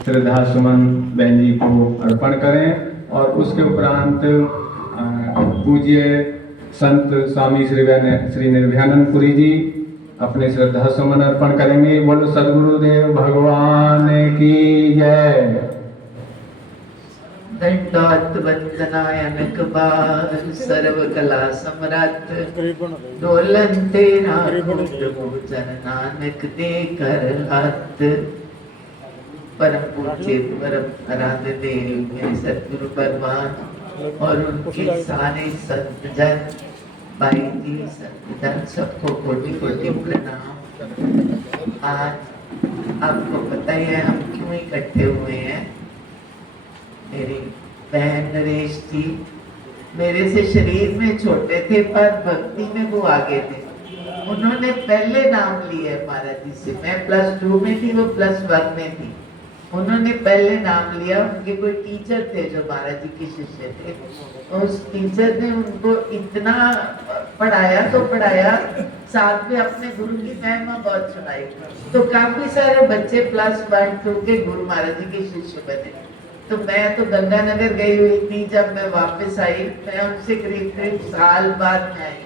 श्रद्धा सुमन बहन जी को अर्पण करें और उसके उपरांत पूज्य संत स्वामी श्री निर्भयानंदपुरी जी अपने श्रद्धा सुमन अर्पण करेंगे। बोलो सद्गुरुदेव भगवान की जय। दंडोत वंदनायक बार सर्व कला सम्राट डोलन तेरा भूषण नानक दे कर हाथ। परम पूज्य परम आराध्य देव मेरे सतगुरु भगवान और उनके सारे संत जन, भाई जी संत जन, सबको कोटि कोटि प्रणाम। आज आपको पता ही है हम क्यों इकट्ठे हुए हैं। मेरी बहन नरेश जी मेरे से शरीर में छोटे थे पर भक्ति में वो आगे थे। उन्होंने पहले नाम लिया महाराज जी से। मैं +2 में थी, वो +1 में थी। उन्होंने पहले नाम लिया। उनके कोई टीचर थे जो महाराज जी के शिष्य थे। उस टीचर ने उनको इतना पढ़ाया तो पढ़ाया, साथ में अपने गुरु की महिमा बहुत सुनाई। तो काफी सारे बच्चे +1 2 के गुरु महाराज जी के शिष्य बने। तो मैं तो गंगानगर गई हुई थी। जब मैं वापस आई, मैं उनसे करीब साल बाद में आई,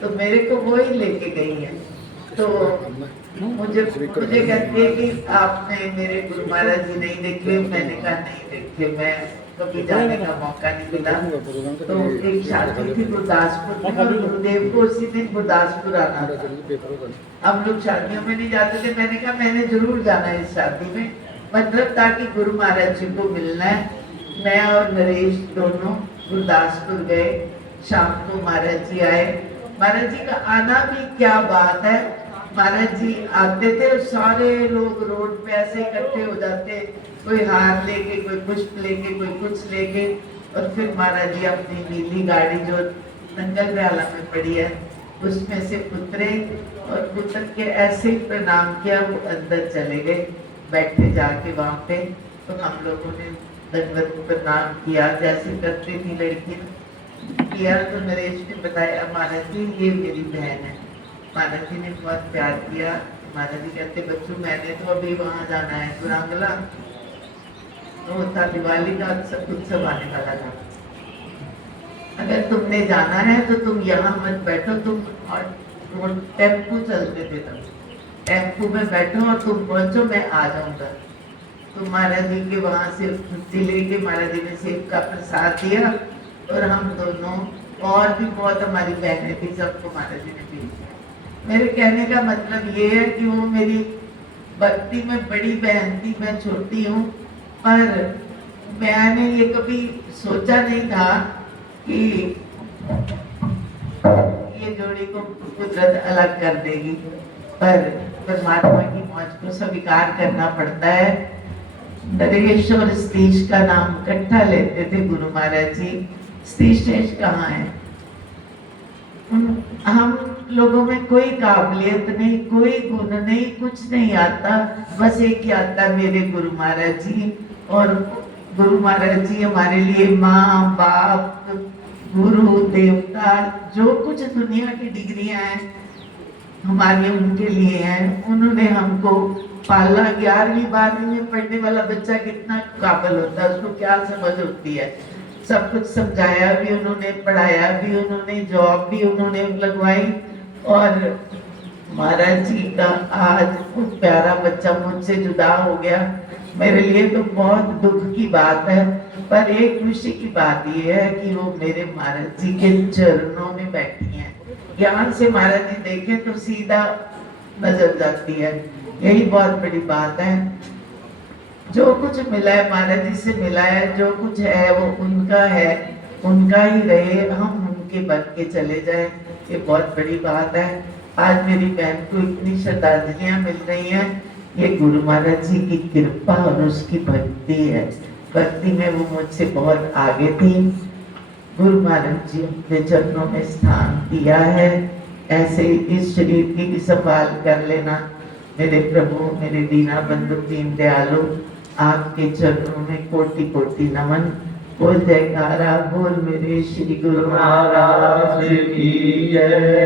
तो मेरे को वो ही लेके गई है। तो मुझे कहती है कि आपने मेरे गुरु महाराज जी नहीं देखे। मैंने कहा नहीं देखे, मैं कभी जाने का मौका नहीं मिला। तो एक शादी थी गुरदासपुर में और गुरुदेव को उसी दिन गुरदासपुर आना था। हम लोग शादियों में नहीं जाते थे। मैंने कहा मैंने जरूर जाना है इस शादी में, मतलब ताकि गुरु महाराज जी को मिलना है। मैं और नरेश दोनों गुरदासपुर गए। शाम को महाराज जी आए। महाराज जी का आना भी क्या बात है। महाराज जी आते थे और सारे लोग रोड पे ऐसे इकट्ठे हो जाते, कोई हार लेके, कोई पुष्प लेके, कोई कुछ लेके। और फिर महाराज जी अपनी नीली गाड़ी जो नंगल ब्याला में पड़ी है उसमें से उतरे और उतर के ऐसे ही प्रणाम किया, वो अंदर चले गए। बैठे जाके वहां पे तो हम लोगों ने दंडवत प्रणाम किया जैसे करती थी लड़की किया। तो नरेश ने बताया महाराज जी ये मेरी बहन है। महाराज जी ने बहुत प्यार किया। महाराज जी कहते बच्चों मैंने तो अभी वहां जाना है गुरांगला, तो था दिवाली का उत्सव आने वाला था। अगर तुमने जाना है तो तुम यहाँ मत बैठो, तुम और टेम्पू चलते थे तब, टेम्पू में बैठो और तुम पहुंचो, मैं आ जाऊंगा। तो महाराज जी के वहां से छुट्टी लेके महाराज जी ने सेब का प्रसाद दिया और हम दोनों और भी बहुत हमारी बहनें थी, सबको महाराज जी ने भेज दिया। मेरे कहने का मतलब ये है कि वो मेरी भक्ति में बड़ी बहन थी, मैं छोटी हूँ। पर मैंने ये कभी सोचा नहीं था कि ये जोड़ी को कुदरत अलग कर देगी। पर परमात्मा की मौज को स्वीकार करना पड़ता है। नरेश और सतीश का नाम इकट्ठा लेते थे गुरु महाराज जी। सतीश कहाँ है? हम लोगों में कोई काबिलियत नहीं, कोई गुण नहीं, कुछ नहीं आता, बस एक ही आता मेरे गुरु महाराज जी। और गुरु महाराज जी हमारे लिए माँ बाप, गुरु देवता, जो कुछ दुनिया की डिग्रियां हैं हमारे उनके लिए हैं। उन्होंने हमको पाला। 11वीं 12वीं में पढ़ने वाला बच्चा कितना काबिल होता है, उसको क्या समझ होती है। सब कुछ समझाया भी उन्होंने, पढ़ाया भी उन्होंने, जॉब भी उन्होंने लगवाई। और महाराज जी का आज वो प्यारा बच्चा मुझसे जुदा हो गया, मेरे लिए तो बहुत दुख की बात है। पर एक खुशी की बात यह है कि वो मेरे महाराज जी के चरणों में बैठी हैं। ज्ञान से महाराज जी देखे तो सीधा नजर जाती है, यही बहुत बड़ी बात है। जो कुछ मिला है महाराज जी से मिला है, जो कुछ है वो उनका है, उनका ही रहे, हम उनके बन के चले जाए, ये बहुत बड़ी बात है। आज मेरी बहन को इतनी श्रद्धांजलियां मिल रही हैं, ये गुरु महाराज जी की कृपा और उसकी भक्ति है। भक्ति में वो मुझसे बहुत आगे थी। गुरु महाराज जी अपने चरणों में स्थान दिया है। ऐसे इस शरीर की भी संभाल कर लेना मेरे प्रभु, मेरे दीना बंधु दीन दयालु, आपके चरणों में कोटि कोटि नमन। बोल जयकारा बोल मेरे श्री गुरु महाराज की जय।